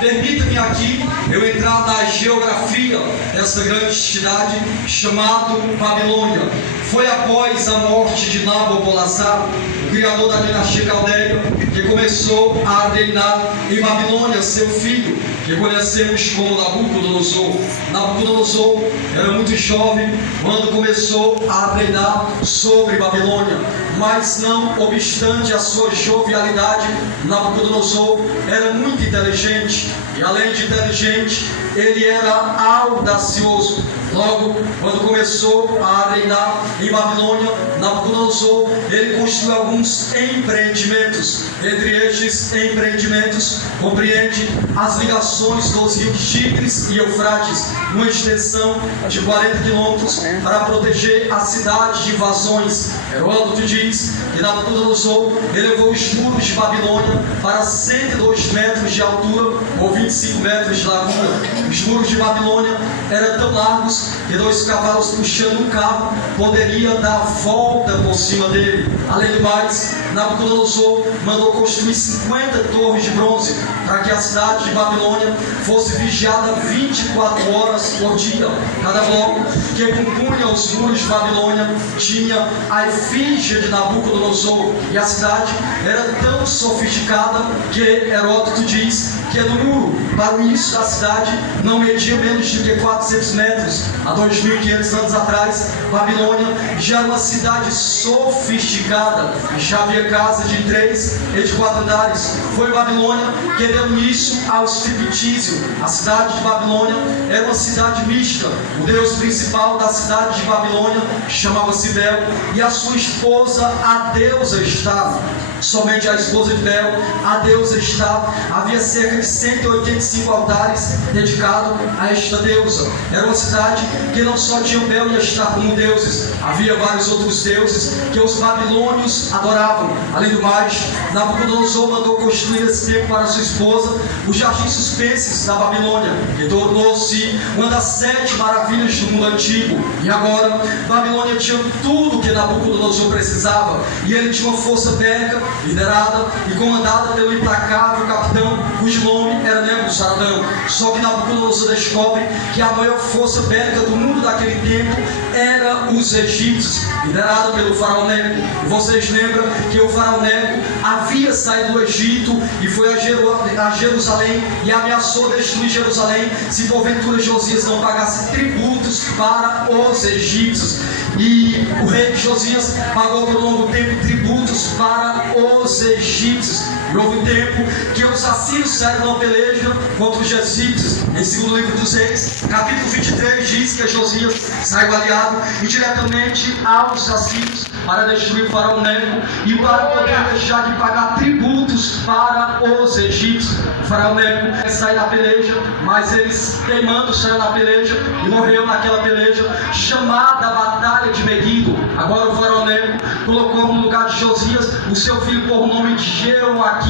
Permita-me aqui eu entrar na geografia dessa grande cidade chamada Babilônia. Foi após a morte de Nabopolassar, o criador da dinastia caldeia, que começou a reinar em Babilônia seu filho, que conhecemos como Nabucodonosor. Nabucodonosor era muito jovem quando começou a reinar sobre Babilônia, mas não obstante a sua jovialidade, Nabucodonosor era muito inteligente, e além de inteligente, ele era audacioso. Logo, quando começou a reinar em Babilônia, Nabucodonosor, ele construiu alguns empreendimentos. Entre estes empreendimentos, compreende as ligações dos rios Tigres e Eufrates, numa extensão de 40 quilômetros, para proteger a cidade de invasões. Heródoto diz que Nabucodonosor elevou os muros de Babilônia para 102 metros de altura, ou 25 metros de largura. Os muros de Babilônia eram tão largos que 2 cavalos puxando um carro poderia dar a volta por cima dele. Além do mais, Nabucodonosor mandou construir 50 torres de bronze para que a cidade de Babilônia fosse vigiada 24 horas por dia. Cada bloco que compunha os muros de Babilônia tinha a efígie de Nabucodonosor, e a cidade era tão sofisticada que Heródoto diz que do muro para o início da cidade não media menos de 400 metros. Há 2.500 anos atrás, Babilônia já era uma cidade sofisticada, já havia casa de 3 e de 4 andares. Foi Babilônia que deu início ao striptease. A cidade de Babilônia era uma cidade mista. O deus principal da cidade de Babilônia chamava-se Bel, e a sua esposa, a deusa Estar. Somente a esposa de Bel, a deusa Estar, havia cerca de 185 altares dedicados a esta deusa. Era uma cidade que não só tinha Bel e Estar como deuses, havia vários outros deuses que os babilônios adoravam. Além do mais, Nabucodonosor mandou construir esse templo para sua esposa, o Jardim Suspenses da Babilônia, que tornou-se uma das 7 maravilhas do mundo antigo. E agora, Babilônia tinha tudo o que Nabucodonosor precisava, e ele tinha uma força bélica liderada e comandada pelo implacável capitão, cujo nome era Nebuzaradão. Só que Nabucodonosor descobre que a maior força bélica do mundo daquele tempo era os egípcios, liderada pelo faraó Neco. E vocês lembram que o faraó Neco havia saído do Egito e foi a Jerusalém e ameaçou destruir Jerusalém se porventura Josias não pagasse tributos para os egípcios. E o rei Josias pagou por um longo tempo tributos para os egípcios. E houve um tempo que os assírios saíram numa peleja contra os egípcios. Em segundo livro dos Reis, capítulo 23, diz que Josias saiu aliado indiretamente aos assírios para destruir o faraó Neco e para poder deixar de pagar tributos para os egípcios. O faraó Neco saiu na peleja, mas eles teimando saiu na peleja e morreu naquela peleja chamada Batalha de Meguido. Agora o faraó Neco colocou no lugar de Josias o seu filho por nome de Jeoaquim.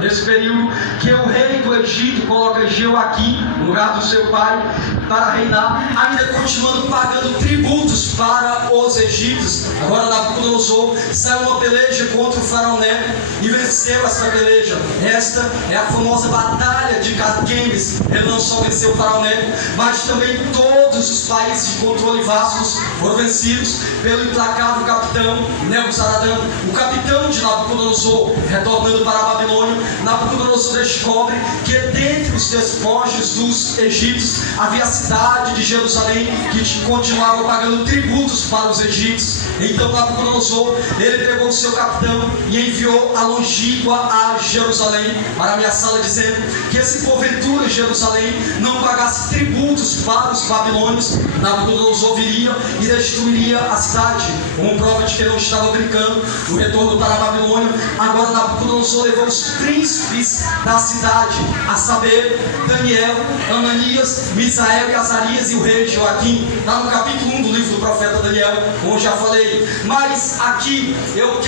Nesse período que o rei do Egito coloca Jeoaquim no lugar do seu pai para reinar, ainda continuando pagando tributos para os egípcios. Agora Nabucodonosor saiu uma peleja contra o faraó Neco e venceu essa peleja. Esta é a famosa Batalha de Carquemes. Ele não só venceu o faraó Neco, mas também todos os países de controle vastos foram vencidos pelo implacável capitão Nebuzaradão. O capitão de Nabucodonosor, retornando para a Babilônia, Nabucodonosor descobre que dentre os despojos dos egípcios havia a cidade de Jerusalém, que continuava pagando tributos para os egípcios. Então Nabucodonosor, ele pegou o seu capitão e enviou a longínqua a Jerusalém para ameaçá-la, dizendo que se porventura Jerusalém não pagasse tributos para os babilônios, Nabucodonosor viria e destruiria a cidade. Como prova de que não estava brincando, no retorno para a Babilônia, agora Nabucodonosor levou os príncipes da cidade, a saber, Daniel, Ananias, Misael e Azarias e o rei Joaquim, lá no capítulo 1 do livro do profeta Daniel, como já falei. Mas aqui eu quero